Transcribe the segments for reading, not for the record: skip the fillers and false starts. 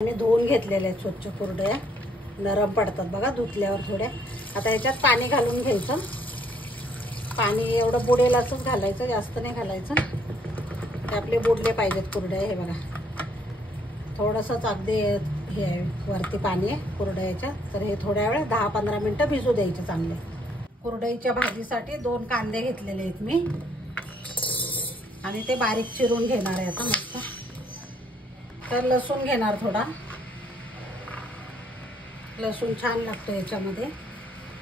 मी धुवून घेतलेले आहेत स्वच्छ कुरडया, नरम पडतात बघा धुतल्यावर थोड्या। आता याच्यात पाणी घालून घ्यायचं, पाणी एवढं बुडेल असंच घालायचं, जास्त नाही घालायचं। ते आपले बुडले पाहिजेत कुरडया। हे बघा थोडंसंच अगदी हे आहे, वरती पाणी आहे कुरडयाच्या, तर हे थोड्या वेळ 10-15 मिनिटं भिजू द्यायचे चांगले। कुरडईच्या भाजीसाठी 2 कांदे घेतलेले आहेत मी आणि ते बारीक चिरून घेणार आहे आता मस्त। तर लसूण घेणार थोडा, लसूण छान लागतो याच्यामध्ये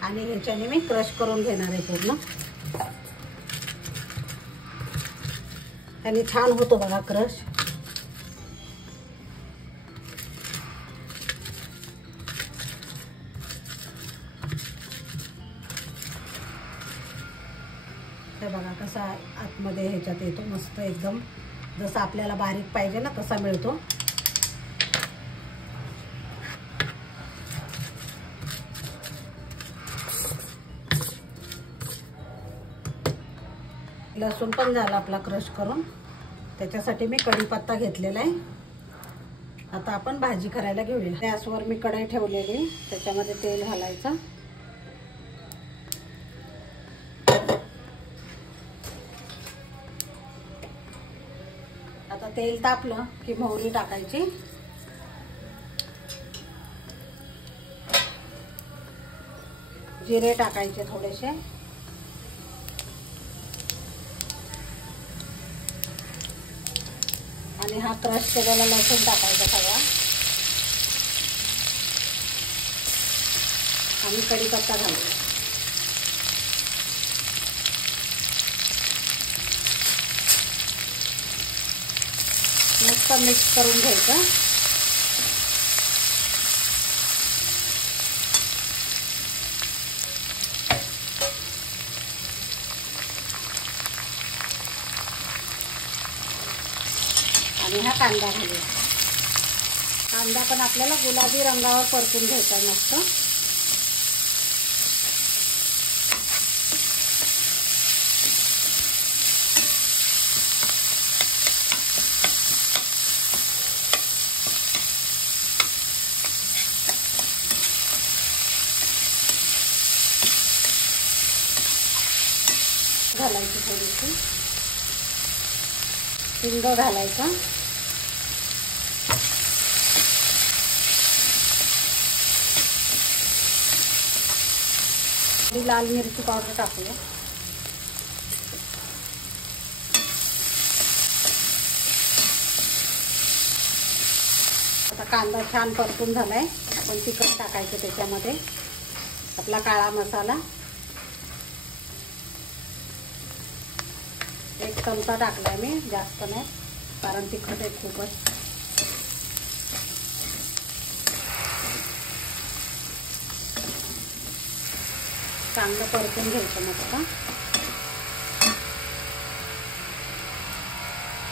आणि ह्याच्याने मी क्रश करून घेणार आहे पूर्ण, त्याने छान होतो बघा क्रश। हे बघा कसा आतमध्ये ह्याच्यात येतो मस्त एकदम, जसा आपल्याला बारीक पाहिजे ना तसा मिळतो। लसूण पण झाला आपला क्रश करून, त्याच्यासाठी मी कढीपत्ता घेतलेला आहे। आता आपण भाजी करायला घेऊया। गॅसवर मी कढई ठेवलेली, त्याच्यामध्ये तेल घालायचं। आता तेल तापलं की मोहरी टाकायची, जिरे टाकायचे थोडेसे, आणि हा क्रश केलेला लसूण टाकायचा सगळा, आणि कढीपत्ता घालायचा। मस्त मिक्स करून घ्यायचं। आणि हा कांदा घालूया। कांदा पण आपल्याला गुलाबी रंगावर परतून घ्यायचा मस्त। घालायची थोडीशी हिंग घालायचा, लाल मिरची पावडर टाकूया। आता कांदा छान परतून झालाय, आपण तिखट टाकायचं त्याच्यामध्ये, आपला काळा मसाला 1 चमचा टाकलाय मी, जास्त नाही कारण तिखट आहे खूपच। चांगलं परतून घ्यायचं मस्त।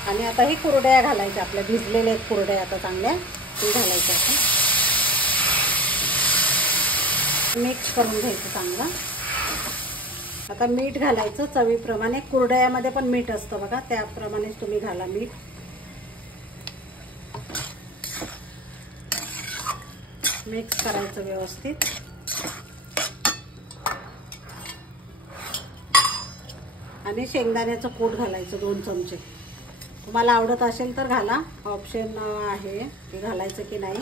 आणि आता ही कुरडया घालायच्या, आपल्या भिजलेल्या आहेत कुरडया आता चांगल्या, ते घालायच्या आपण, मिक्स करून घ्यायचं चांगलं। आता मीठ घालायचं चवीप्रमाणे, कुरडयामध्ये पण मीठ असतं बघा, त्याप्रमाणेच तुम्ही घाला मीठ। मिक्स करायचं व्यवस्थित, आणि शेंगदाण्याचं कूट घालायचं 2 चमचे। तुम्हाला आवडत असेल तर घाला, ऑप्शन आहे की घालायचं की नाही,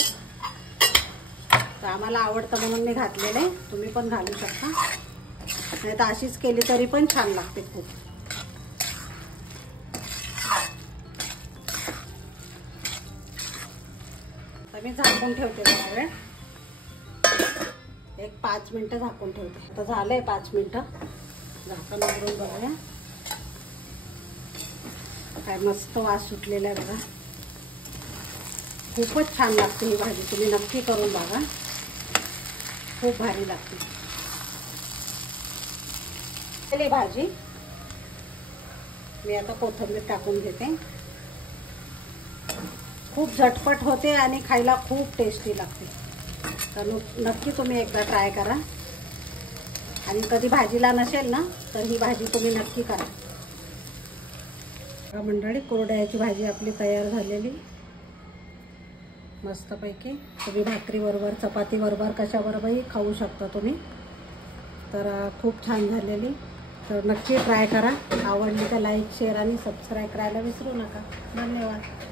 तर आम्हाला आवडतं म्हणून मी घातलेलं आहे, तुम्ही पण घालू शकता, नाही तर अशीच केली तरी पण छान लागते खूप। तर मी झाकून ठेवते थोडा वेळ, 1-5 मिनिटं झाकून ठेवते। आता झालंय 5 मिनिटं, झाकण उघडून बघूया, काय मस्त वास सुटलेला आहे बघा, खूपच छान लागते ही भाजी, तुम्ही नक्की करून बघा, खूप भारी लागते ही भाजी। मी आता कोथिंबीर टाकून घेते, खूप झटपट होते आणि खायला खूप टेस्टी लागते, तर नक्की तुम्ही एकदा ट्राय करा। आणि कधी भाजीला नसेल ना तर ही भाजी तुम्ही नक्की करा। मंडळी कुरडयाची भाजी आपली तयार झालेली, मस्तपैकी. तुम्ही भाकरीबरोबर चपातीबरोबर कशाबरोबरही खाऊ शकता तुम्ही. तर खूप छान झालेली. तर नक्की ट्राय करा. आवडली तर लाईक शेअर आणि सबस्क्राईब करायला विसरू नका. धन्यवाद.